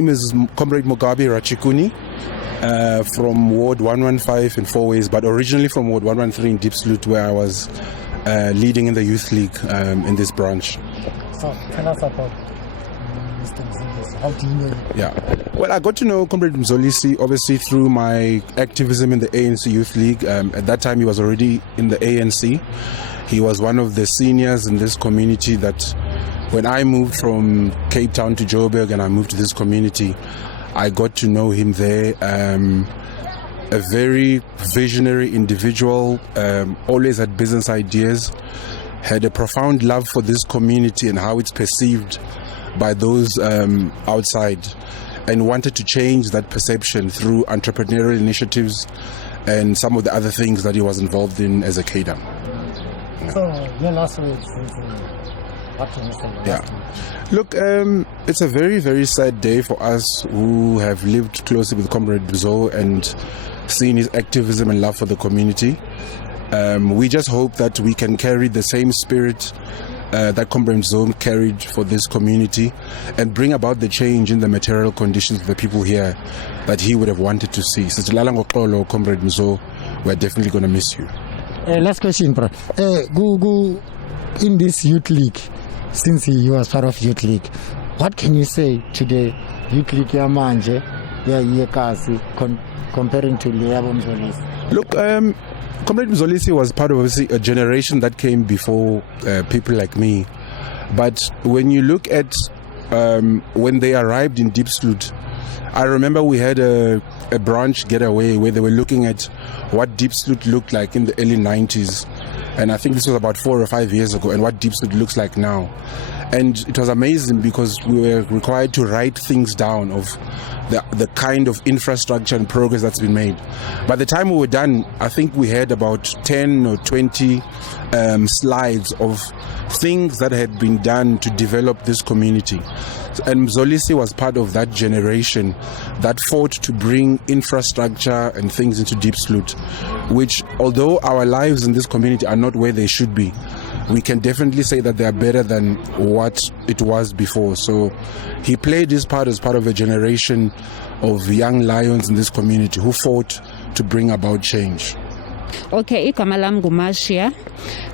name is Comrade Mugabe Rachikuni from Ward 115 in Four Ways, but originally from Ward 113 in Diepsloot, where I was leading in the youth league in this branch. So tell us about Mr. Mzolisi. How do you know him? Yeah. Well, I got to know Comrade Mozilisi obviously through my activism in the ANC Youth League. At that time, he was already in the ANC. He was one of the seniors in this community that when I moved from Cape Town to Joburg and I moved to this community, I got to know him there. A very visionary individual, always had business ideas, had a profound love for this community and how it's perceived by those outside, and wanted to change that perception through entrepreneurial initiatives and some of the other things that he was involved in as a cadre. So your last words, what can you say? Yeah. Look, it's a very, very sad day for us who have lived closely with Comrade Mzo and seen his activism and love for the community. We just hope that we can carry the same spirit that Comrade Mzo carried for this community and bring about the change in the material conditions of the people here that he would have wanted to see. So, Comrade Mzo, we're definitely going to miss you. Last question, bro. In this youth league, since you was part of youth league, what can you say to the youth league Yamanje, comparing to Leabo Mzolisi? Look, Comrade Mzolisi was part of obviously a generation that came before people like me. But when you look at when they arrived in Diepsloot, I remember we had a branch getaway where they were looking at what Diepsloot looked like in the early 90s. And I think this was about 4 or 5 years ago, and what Diepsloot looks like now. And it was amazing because we were required to write things down of the kind of infrastructure and progress that's been made. By the time we were done, I think we had about 10 or 20 slides of things that had been done to develop this community. And Mzolisi was part of that generation that fought to bring infrastructure and things into Diepsloot, which, although our lives in this community are not where they should be, we can definitely say that they are better than what it was before. So he played his part as part of a generation of young lions in this community who fought to bring about change. Okay, igama lami nguMashia,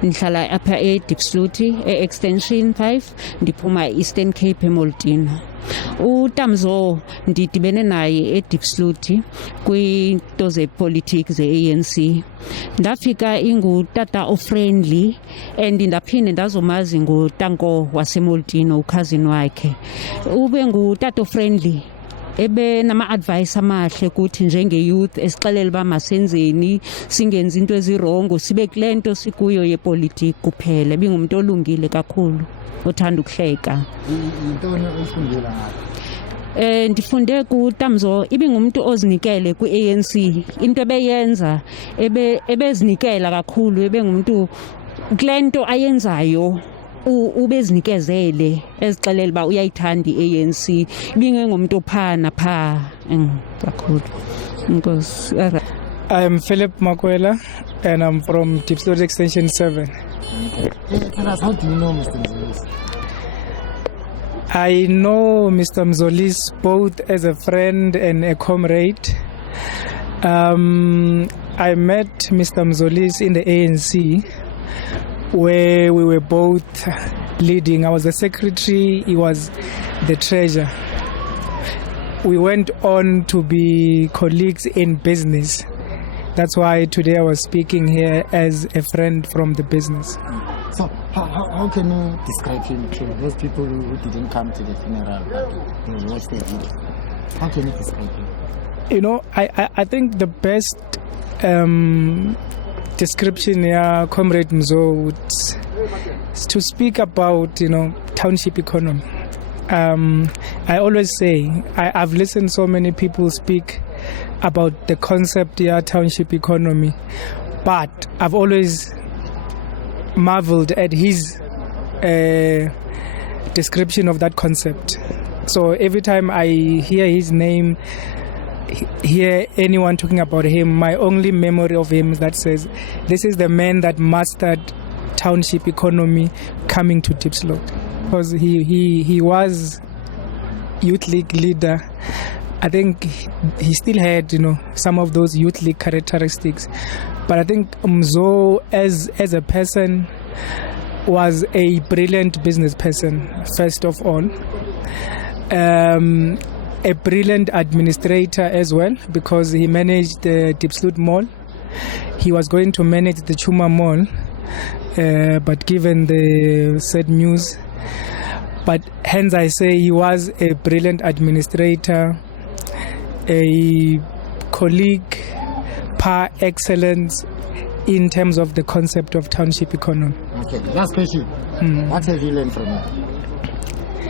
ngihlala apha eDiepsloot extension 5, ndiphuma Eastern Cape eMoltino. uTamzo ndidibene naye eDiepsloot kwinto zepolitics ze-ANC. Ndafika ingutata ofriendly and ndaphinde ndazomazi nguTanko waseMoltino, ukhazini wakhe. Ube ngutata ofriendly, ebe nama-advice amahle kuthi njenge-youth esixelela uba masenzeni, singenzi into ezirongo, sibe kule nto sikuyo yepolitiki kuphela. Ibingumuntu olungile kakhulu, othanda ukuhleka. Yintoni uyifundela ngayo? Ndifunde kuTamzo ibingumuntu ozinikele ku-ANC. Into ebeyenza ebezinikela kakhulu, ebengumuntu kule nto ayenzayo ubezinikezele, ezixelela uba uyayithanda i-ANC. Ibingengumuntu ophana pha kakhulu. Inkosi. I am Philip Makwela and I'm from Diepsloot Extension 7. Tell us, how do you know Mr. Mzolisi? I know Mr. Mzolisi both as a friend and a comrade. I met Mr. Mzolisi in the ANC where we were both leading. I was the secretary, he was the treasurer. We went on to be colleagues in business. That's why today I was speaking here as a friend from the business. So how can you describe him to those people who didn't come to the funeral but they watched the video? How can you describe him? You know, I think the best description here, Comrade Mzo, would to speak about, township economy. I always say, I've listened so many people speak about the concept here, township economy, but I've always marveled at his description of that concept. So every time I hear his name, hear anyone talking about him, my only memory of him is that says, this is the man that mastered township economy coming to Diepsloot. Because he was youth league leader, I think he still had, some of those youth league characteristics. But I think Mzo, as a person, was a brilliant business person, first of all. A brilliant administrator as well, because he managed the Diepsloot Mall. He was going to manage the Chuma Mall, but given the sad news, but hence I say he was a brilliant administrator, a colleague par excellence in terms of the concept of township economy. Okay, last question. What have you learned from him?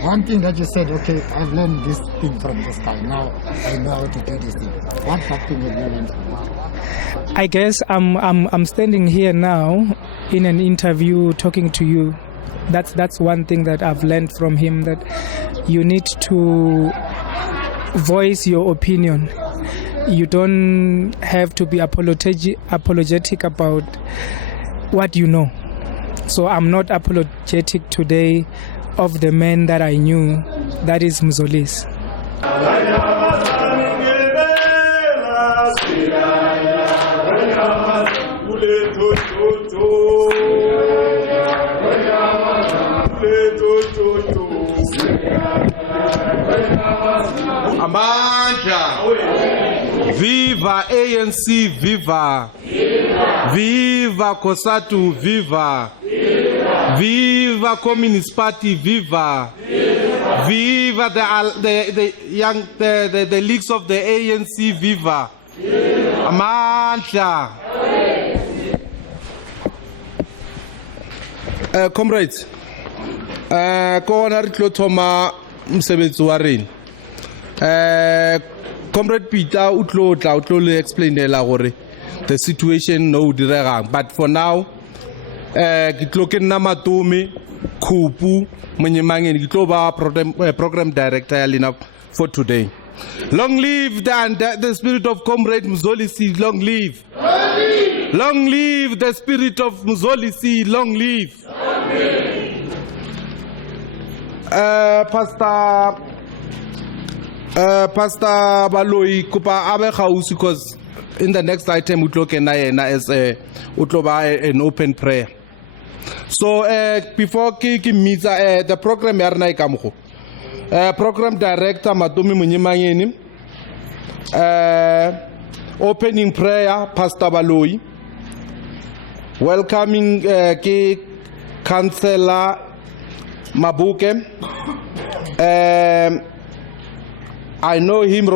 One thing that you said, okay, I've learned this thing from this guy. Now I know how to do this thing. What thing have you learned from him? I guess I'm standing here now in an interview talking to you. That's one thing that I've learned from him, that you need to voice your opinion. You don't have to be apologetic about what you know. So I'm not apologetic today of the man that I knew, that is Mzolisi. Amandla. Viva ANC, viva. Viva COSATU, viva. Viva Communist Party, viva. Viva the leagues of the ANC, viva. Amandla. Comrades, kona re tlo thoma msebetsi wa rena. Comrade Peter o tlo le explainela gore the situation no diregang, but for now ke tlo ke nna Matome Khupu Monyemangeni ke tlo ba program director ya lena for today. Long live the spirit of Comrade Mozilisi, long live. Long live the spirit of Mzolisi, long live. Pastor Baloi kupa abe khausi, because in the next item we look as an open prayer. So before Kiki meets the program yarna ikamgo. Program director Matome Monyemangeni, opening prayer Pastor Baloi, welcoming Councillor Mabuke. I know him,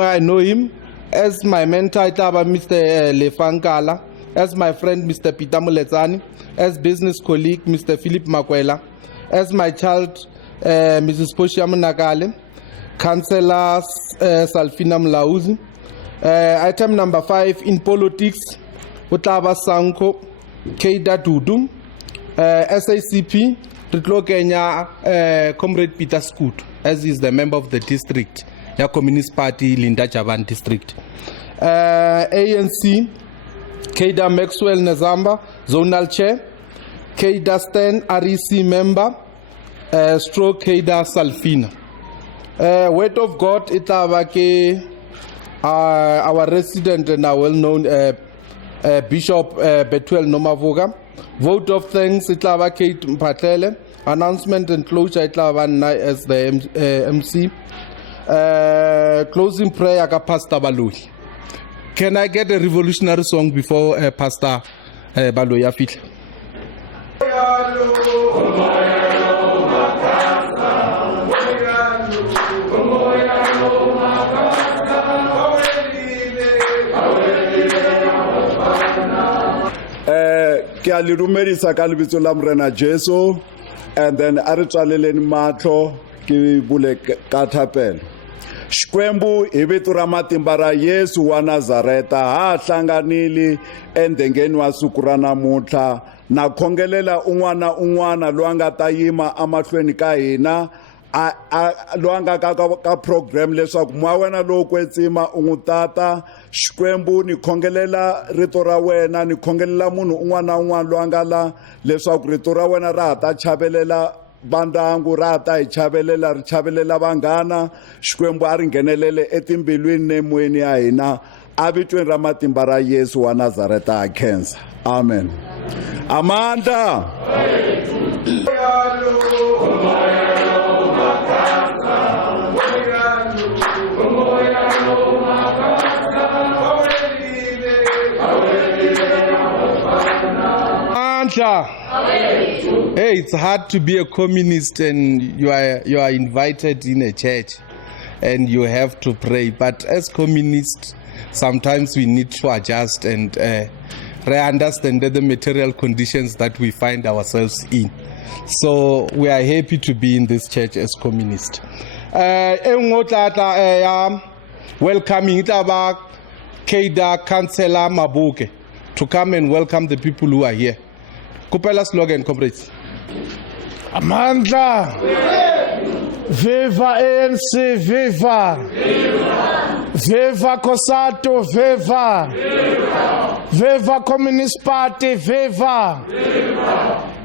I know him as my mentor, Mr. Lefankala, as my friend, Mr. Peter Muletsani, as business colleague, Mr. Philip Makwela, as my child, Mrs. Poshiam Nagale, Councillor Salfina Mlauzi. Item number 5 in politics, Utaba Sanko, Keida Dudum, SACP, Ritlo Kenya, Comrade Peter Scoot, as is the member of the district, the Communist Party, Linda Javan district. ANC, Keida Maxwell Nazamba, zonal chair, Keida Stan, REC member, stroke Keida Salfina. Word of God, Itavake, our resident and our well-known Bishop Betuel Nomavoga. Vote of thanks, Itlava Kate Mpatele. Announcement and closure, Itlava Nai as the MC. Closing prayer, Pastor Baloi. Can I get a revolutionary song before Pastor Baloi Afit? Ke a le rumedisa ka lebitso la Morena Jesu, and then a re tswaleleni matlo ke bule ka thapelo. Xikwembu hi vito ra matimba ra Yesu wa Nazareta ha hlanganili endhengeni wa siku ra namuntlha na khongelela un'wana loyi a nga ta yima amahlweni ka hina loyi a nga ka program leswaku moya wena lowu kwetsima u n'wi tata. Xikwembu ni khongelela rito ra wena, ni khongelela munhu un'wana na un'wana loyi a nga la leswaku rito ra wena ra ha ta chavelela bandyangu ra ta hi chavelela ri chavelela vanghana Xikwembu a ri nghenelele etimbilwini ni emoyeni ya hina avitweni ra matimba ra Yesu wa Nazareta a khensa amen amandla Hey, it's hard to be a communist and you are invited in a church and you have to pray. But as communists, sometimes we need to adjust and understand the material conditions that we find ourselves in. So we are happy to be in this church as communists. Welcoming Keida Councillor Mabuke to come and welcome the people who are here. Kupela slogan, comrades. Amandla. Viva ANC, viva. Viva Kosato, viva. Viva Communist Party, viva.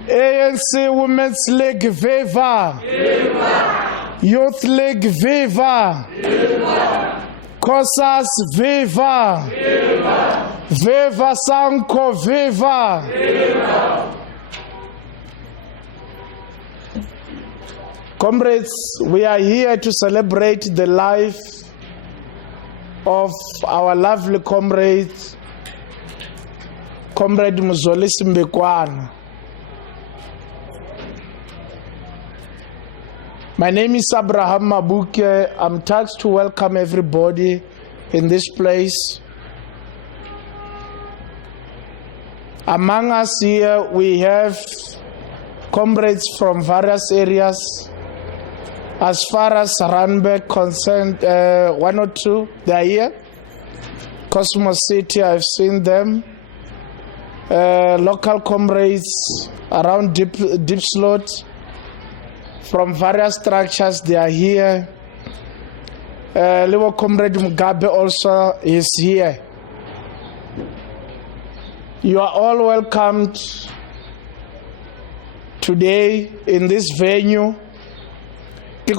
ANC Women's League, viva. Youth League, viva. Kosas, viva. Viva Sanko, viva. Comrades, we are here to celebrate the life of our lovely comrade, Comrade Mozilisi Mbikwana. My name is Abraham Mabuke. I'm touched to welcome everybody in this place. Among us here, we have comrades from various areas. As far as Randburg concerned, 1 or 2, they are here. Cosmos City, I've seen them. Local comrades around Diepsloot from various structures, they are here. Little Comrade Mugabe also is here. You are all welcomed today in this venue. If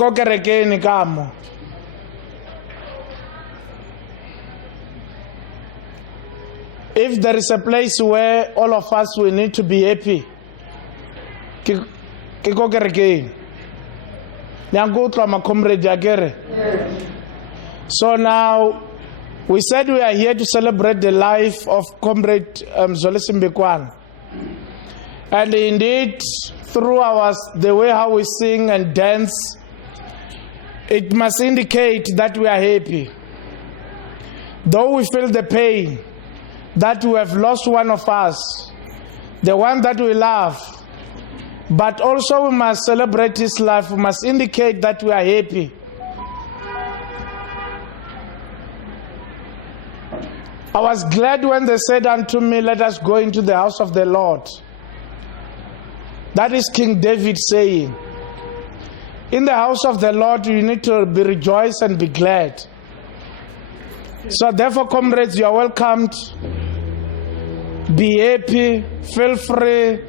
there is a place where all of us will need to be happy, so now we said we are here to celebrate the life of Comrade Mzolisi Mbikwana. And indeed, through the way how we sing and dance, it must indicate that we are happy. Though we feel the pain that we have lost one of us, the one that we love, but also we must celebrate his life. We must indicate that we are happy. I was glad when they said unto me, let us go into the house of the Lord. That is King David saying, in the house of the Lord, you need to be rejoiced and be glad. So therefore, comrades, you are welcomed. Be happy, feel free.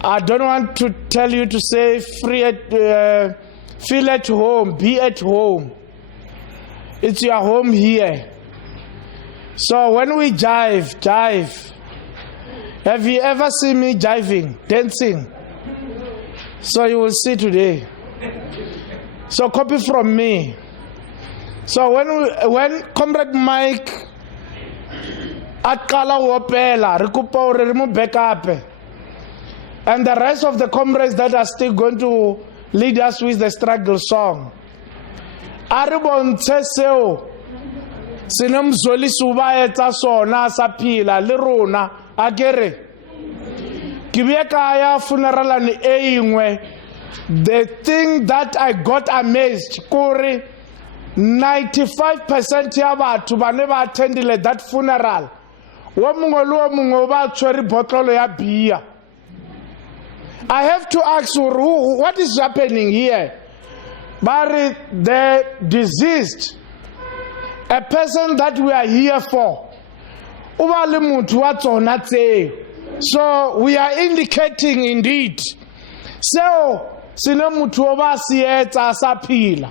I don't want to tell you to say feel at home, be at home. It's your home here. So when we jive. Have you ever seen me jiving, dancing? So you will see today. So copy from me. So when Comrade Mike Akala Wopela, Rikupo Remu backup, and the rest of the comrades that are still going to lead us with the struggle song. Aribon Teseo Sinem Mzolisi ubayetsa sona sapila lerona agere. Kibieka ya funeral ni eingwe. The thing that I got amazed, Kuri, 95% ya batho ba ne ba attendile that funeral. Wo mongwe le wo mongwe ba tshwere bottle ya beer. I have to ask what is happening here? But the deceased, a person that we are here for, so we are indicating indeed. So sine muthu oba sietsa asaphila.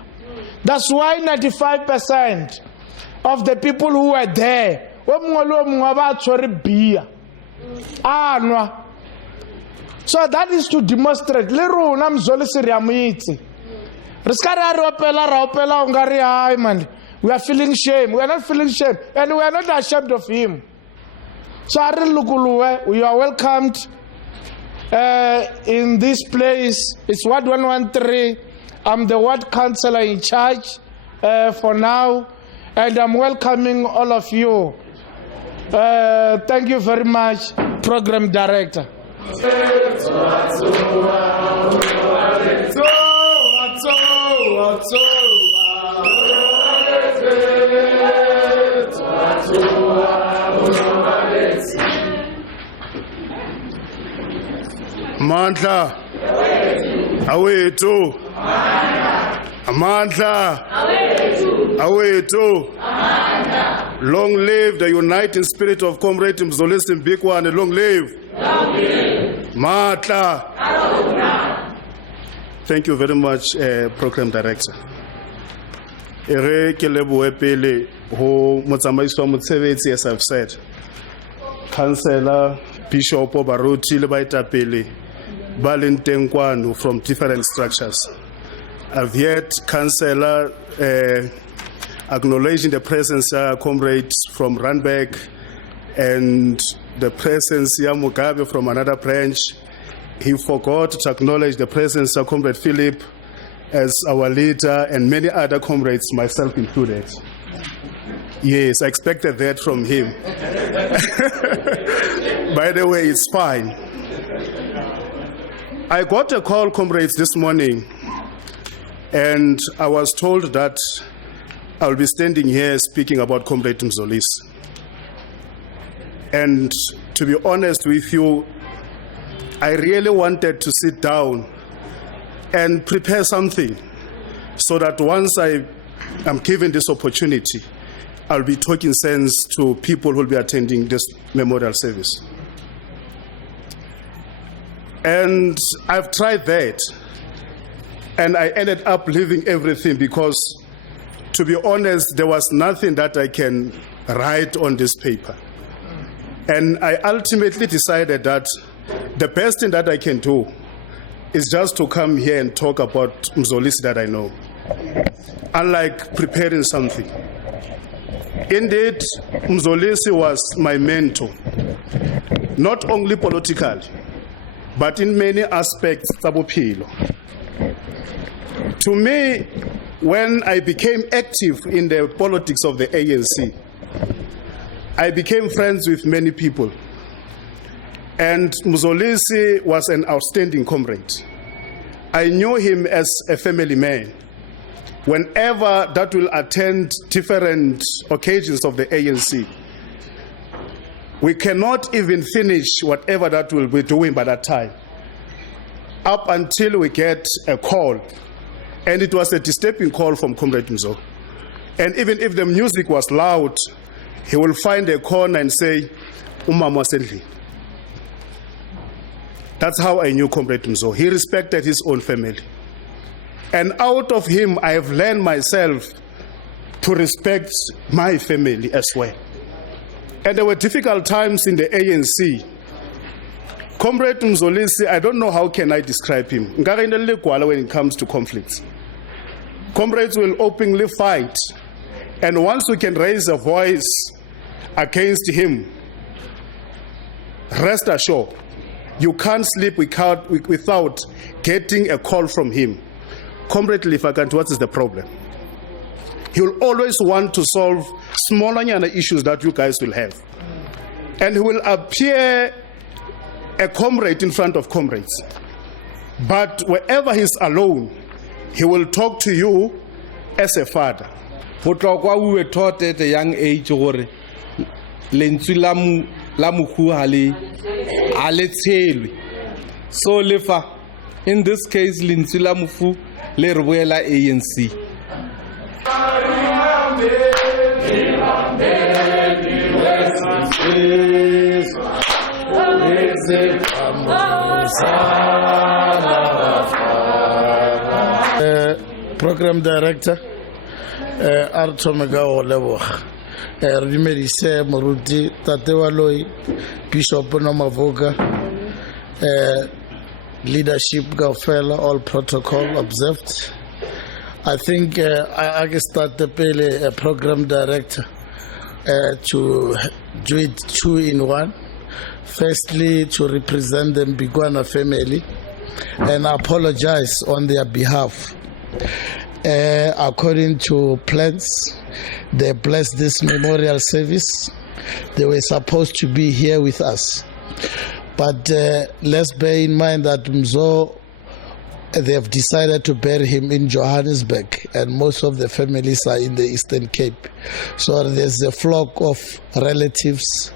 That's why 95% of the people who were there beer. So that is to demonstrate. Leruna Mzolisi riamitsi. We are feeling shame. We are not feeling shame. And we are not ashamed of him. So we are welcomed in this place. It's Ward 113. I'm the ward councillor in charge for now. And I'm welcoming all of you. Thank you very much, Program Director. Amandla awethu Amandla awethu long live the uniting spirit of Comrade Mozilisi Mbikwana. Long live Matla. Thank you very much, Program Director. Ere ke lebohe pele ho motsamaiso wa motshebetsi, as I've said, Councillor, Bishop Baruti le baetapele ba leng teng kwano from different structures. I've heard Councillor acknowledging the presence of comrades from Randburg and the presence of Mugabe from another branch. He forgot to acknowledge the presence of Comrade Philip as our leader and many other comrades, myself included. Yes, I expected that from him. By the way, it's fine. I got a call, comrades, this morning, and I was told that I will be standing here speaking about Comrade Mzolisi. And to be honest with you, I really wanted to sit down and prepare something so that once I am given this opportunity, I'll be talking sense to people who will be attending this memorial service. And I've tried that, and I ended up leaving everything because, to be honest, there was nothing that I can write on this paper. And I ultimately decided that the best thing that I can do is just to come here and talk about Mzolisi that I know, unlike preparing something. Indeed, Mzolisi was my mentor, not only politically, but in many aspects. To me, when I became active in the politics of the ANC, I became friends with many people. And Mzolisi was an outstanding comrade. I knew him as a family man. Whenever that will attend different occasions of the ANC, we cannot even finish whatever that will be doing by that time, up until we get a call. And it was a disturbing call from Comrade Mzo. And even if the music was loud, he will find a corner and say, Umama Sendli. That's how I knew Comrade Mzo. He respected his own family. And out of him, I have learned myself to respect my family as well. And there were difficult times in the ANC. Comrade Mzolisi, I don't know how can I describe him. When it comes to conflicts, comrades will openly fight. And once we can raise a voice against him, rest assured, you can't sleep without getting a call from him. Comrade Lifakant, what is the problem? He will always want to solve smaller issues that you guys will have. And he will appear a comrade in front of comrades. But wherever he's alone, he will talk to you as a father. We were taught at a young age, so lefa, in this case, Linsulamufu Lerwela ANC. Program Director, Artomega Olevo, Rimedise Moruti, Tatewaloi, Bishop Nomavoga, leadership Gaufela, all protocol observed. I think I can start the Pele Program Director to do it 2 in 1. Firstly, to represent the Mbikwna family and apologize on their behalf. According to plans, they blessed this memorial service. They were supposed to be here with us. But let's bear in mind that Mzo, they have decided to bury him in Johannesburg, and most of the families are in the Eastern Cape. So there's a flock of relatives,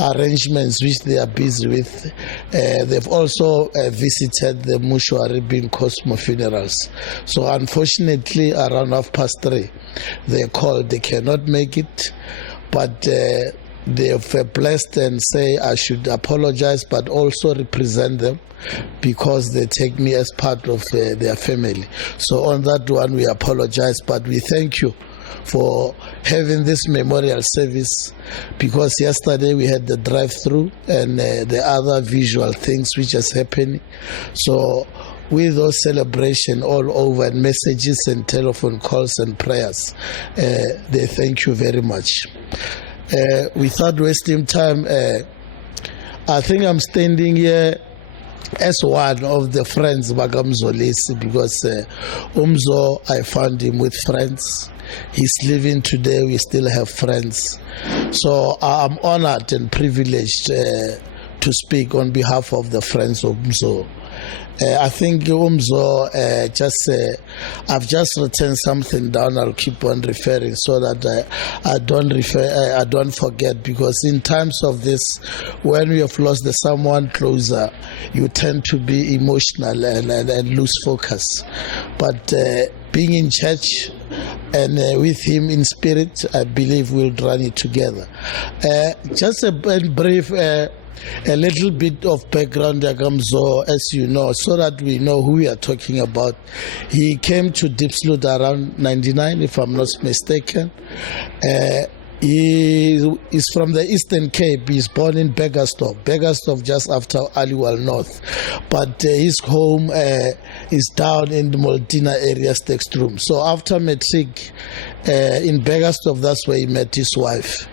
arrangements which they are busy with. They've also visited the mortuary being Cosmo Funerals. So unfortunately, around 3:30, they called. They cannot make it, but they have blessed and say I should apologize, but also represent them, because they take me as part of their family. So on that one, we apologize, but we thank you for having this memorial service, because yesterday we had the drive-through and the other visual things which is happening. So with those celebrations all over, and messages and telephone calls and prayers, they thank you very much. Without wasting time, I think I'm standing here as one of the friends of Mzolisi, because Umzo, I found him with friends. He's living today, we still have friends. So I'm honored and privileged to speak on behalf of the friends of Umzo. I think Umzo, I've just written something down. I'll keep on referring so that I don't forget, because in times of this, when we have lost someone closer, you tend to be emotional and lose focus. But being in church and with him in spirit, I believe we'll run it together. Just a brief. A little bit of background, Yagamzo, as you know, so that we know who we are talking about. He came to Diepsloot around 99, if I'm not mistaken. He is from the Eastern Cape. He's born in Beggersdorp just after Aliwal North. But his home is down in the Moltina area, Stekstrom. So after matric in Beggersdorp, that's where he met his wife.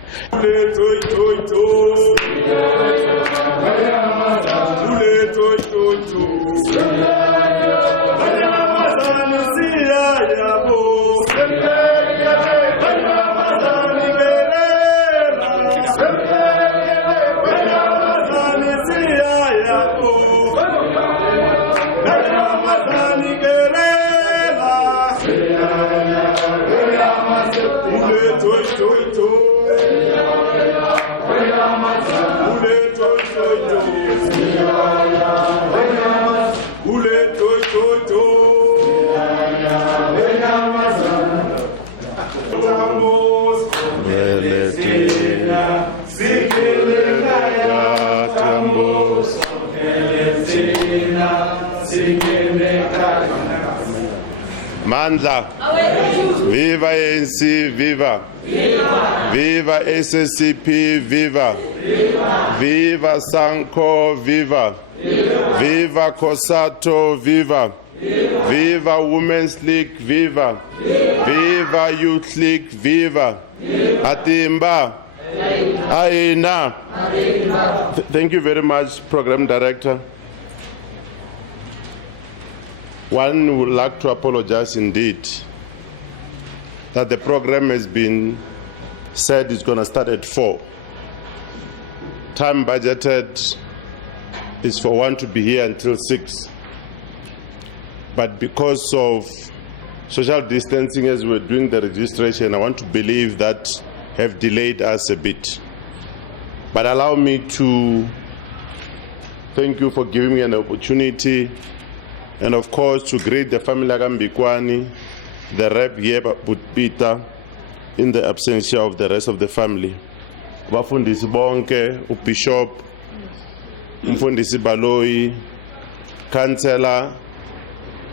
Mandla, viva ANC, viva, viva SSCP, viva, viva Sanko, viva, viva Kosato, viva, viva Women's League, viva, viva Youth League, viva, Atimba, Aina. Thank you very much, Program Director. One would like to apologize indeed that the program has been said it's going to start at 4. Time budgeted is for one to be here until 6. But because of social distancing as we're doing the registration, I want to believe that have delayed us a bit. But allow me to thank you for giving me an opportunity, and of course to greet the family of Mbikwani, the rep here, Peter, in the absence of the rest of the family. Bafundisi bonke, Bishop, Mfundisi Baloi, Councillor,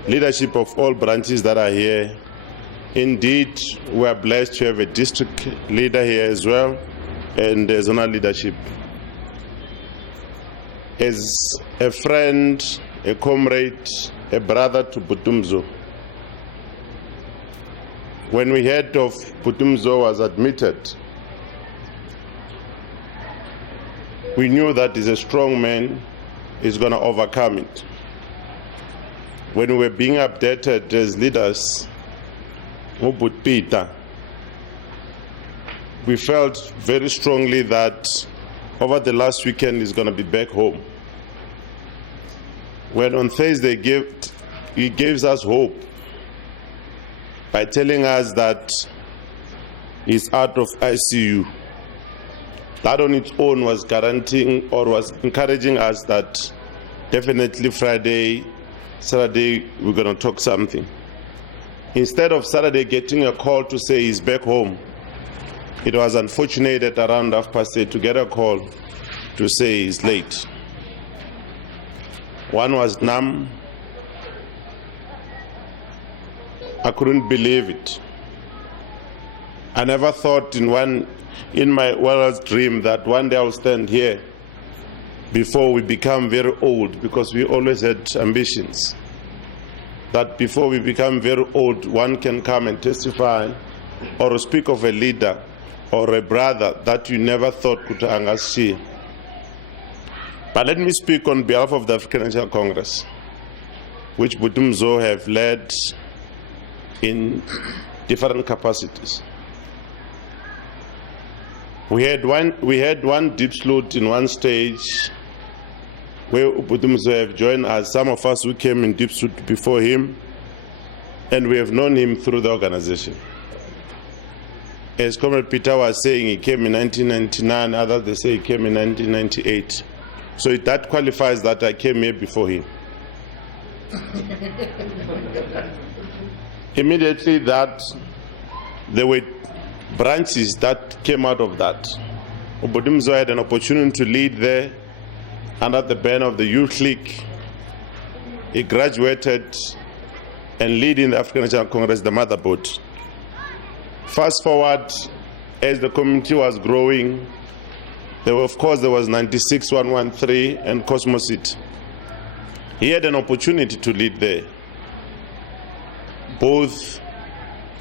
leadership of all branches that are here, Indeed, we are blessed to have a district leader here as well, and zonal leadership. As a friend, a comrade, a brother to Butumzo, when we heard of Butumzo was admitted, we knew that he's a strong man, he's going to overcome it. When we were being updated as leaders, Peter, we felt very strongly that over the last weekend he's going to be back home. When on Thursday he gives us hope by telling us that he's out of ICU. That on its own was guaranteeing or was encouraging us that definitely Friday, Saturday, we're going to talk something. Instead of Saturday getting a call to say he's back home, it was unfortunate at around 8:30 to get a call to say he's late. One was numb. I couldn't believe it. I never thought in my wildest dream that one day I'll stand here before we become very old, because we always had ambitions. That before we become very old, one can come and testify or speak of a leader or a brother that you never thought could hang us here. But let me speak on behalf of the African National Congress, which Butumzo have led in different capacities. We had one Diepsloot in one stage where Butumzo have joined us. Some of us who came in Diepsloot before him, and we have known him through the organization. As Comrade Peter was saying, he came in 1999, others they say he came in 1998. So that qualifies that I came here before him. Immediately that, there were branches that came out of that. Butumzo had an opportunity to lead there under the banner of the Youth League. He graduated and lead in the African National Congress, the motherboard. Fast forward, as the community was growing, there was 96-113 and Cosmosit. He had an opportunity to lead there, both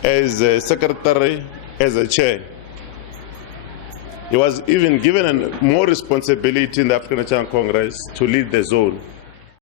as a secretary, as a chair. He was even given more responsibility in the African National Congress to lead the zone.